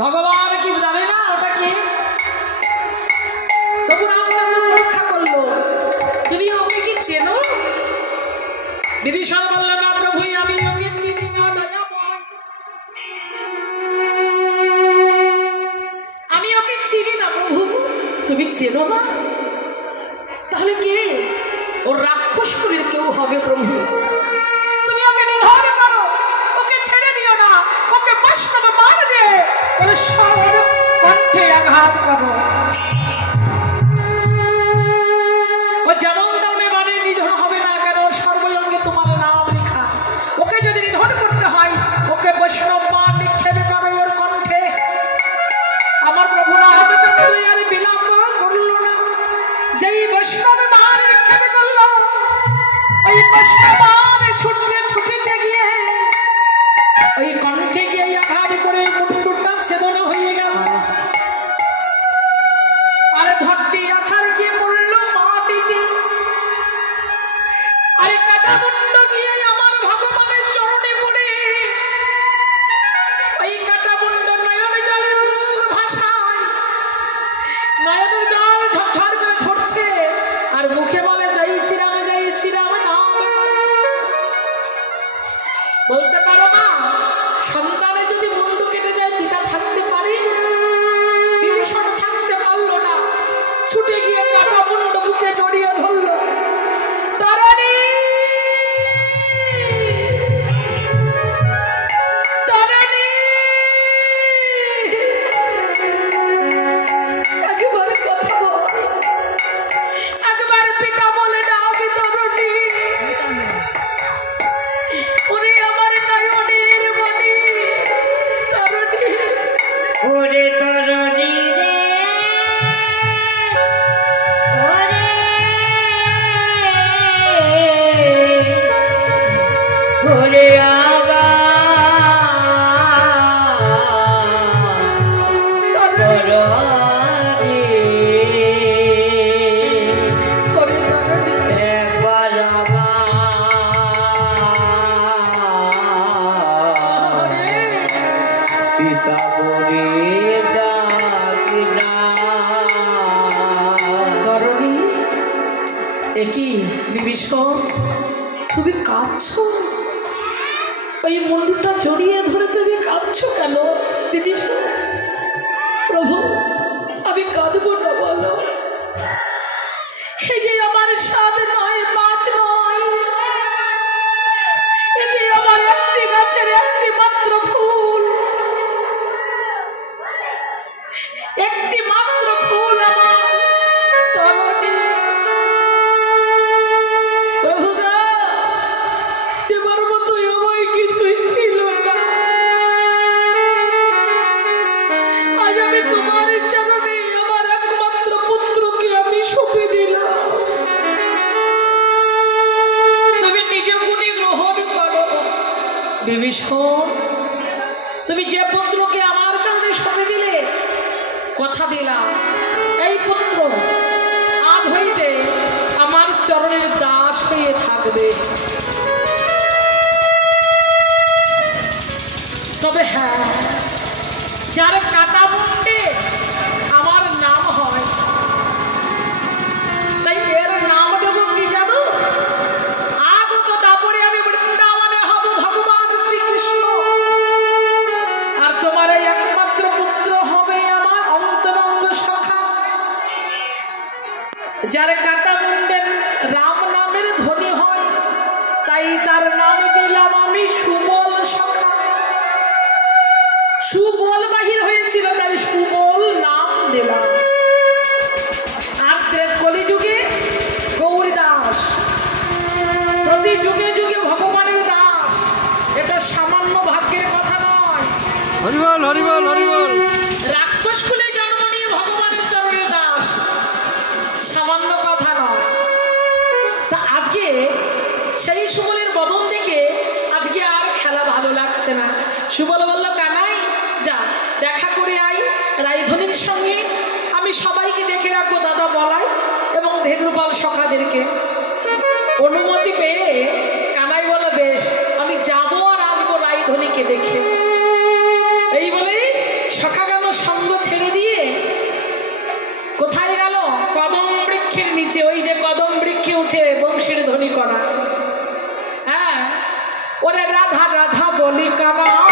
ভগবান কি জানে না ওটা কি? তখন আপনার পরীক্ষা করলো, তুমি ওকে কি চেনো? বিভীষণ বললেন, না প্রভু, আমি ওকে চিনি না, আমি ওকে চিনি না প্রভু। তুমি চেনো না? তাহলে কে? ওর রাক্ষসপুরীর কেউ হবে প্রভু। তুমি ওকে নিধন করো, ওকে ছেড়ে দিও না, ওকে বৈষ্ণব মান দিয়ে ওর সর্ব কণ্ঠে আঘাত করো। ও যেমন তেমনি মানে নিধন হবে না কেন, সর্বঙ্গে তোমার নাম লেখা। ওকে যদি নিধন করতে হয়, ওকে বৈষ্ণব মান নিক্ষেপ করো ওর কণ্ঠে। আমার প্রভু রামচন্দ্র আর বিলম্ব করলো না, যেই বৈষ্ণব মান নিক্ষেপ করলো, ওই বৈষ্ণব মান ছুটতে ছুটিতে গিয়ে ওই কণ্ঠে গিয়ে আঘাত করে মুন্ডুটা ছেদন হয়ে গেল। আর ধরটি আছাড় গিয়ে পড়লো মাটিতে। আরে কাটা মুন্ড গিয়ে আমার ভগবানের চরণে পড়ে ওই কাটা মুন্ড নয়নে জলে মুখ ভাসায়, নয়নের জল ঝরঝর করে ঝরছে, আর মুখে বলে জয় শ্রীরাম, জয় শ্রীরাম নাম। বলতে পারো না, সন্তানে যদি মুন্ডু কেটে যায় পিতা থাকতে পারে? বিভীষণ থাকতে পারলো না, ছুটে গিয়ে কাটা মুন্ডু বুকে জড়িয়ে ধরলো। তারণী, তারণী, একবারে কথা বল, একবারে পিতা বলে ডাও কি তারণী। ওরে আমার নয়নের মণি তারণী, ওরে তরণী রে, ওরে ওরে তরণী, ওরে তারণী, একবার ওরে পিতা বলে ডাকি না। তারণী। একই বিভীষণ, তুমি কাঁদছো? ওই মুন্ডুটা জড়িয়ে ধরে তুমি কাঁদছো কেন বিভীষণ? প্রভু, আমি কাঁদবো না বলো? এই যে আমার 7 নয় 5 নয়, এই যে আমার একটি গাছের একটি মাত্র ফুল, একটি মাত্র ফুল আমার তারণী। প্রভু গো, তোমার মতো আমায় কিছুই ছিল না, আজ আমি তোমার চরণে আমার একমাত্র পুত্রকে আমি সঁপে দিলাম। তুমি নিজ গুণে গ্রহণ করো বিভীষণ। তুমি যে পুত্রকে আমার চরণে সঁপে দিলে, কথা দিলাম এই পুত্র আজ হইতে আমার চরণের দাস হয়ে থাকবে। তবে হ্যাঁ, যার কাটা মুন্ডে আমার নাম হয়, তাই এর নাম দেব কি জানো? আগত দাপরে আমি বৃন্দাবনে হব ভগবান শ্রীকৃষ্ণ, আর তোমার এই একমাত্র পুত্র হবে আমার অন্তরঙ্গ সখা। যার কাটা মুন্ডের রাম নামের ধ্বনি হয়, তাই তার নাম দিলাম আমি সুবল সখা। সুবল বাহির হয়েছিল, তাই সুবল নাম দিলাম। আর কলিযুগে গৌরী দাস, প্রতি যুগে যুগে ভগবানের দাস, এটা সামান্য ভাগ্যের কথা নয়। হরিবল হরিবল হরিবল। রাক্ষস কুলে জন্ম নিয়ে ভগবানের চরণের দাস, সামান্য কথা নয়। তা আজকে সেই সুবলের বদন দেখে আজকে আর খেলা ভালো লাগছে না। সুবল বলল, কানাই যা দেখা করে আই রায়ধনীর সঙ্গে, আমি সবাইকে দেখে রাখবো দাদা বলাই এবং ধেনুপাল সখাদেরকে। অনুমতি পেয়ে কানাই বলে, বেশ, আমি যাবো আর আসবো রায়ধনীকে দেখে। এই বলেই সখাগণ সঙ্গ ছেড়ে দিয়ে কোথায় গেল? কদম বৃক্ষের নিচে। ওই যে কদম বৃক্ষে উঠে বংশীর ধ্বনি করা। হ্যাঁ, ওরে রাধা রাধা বলি কানা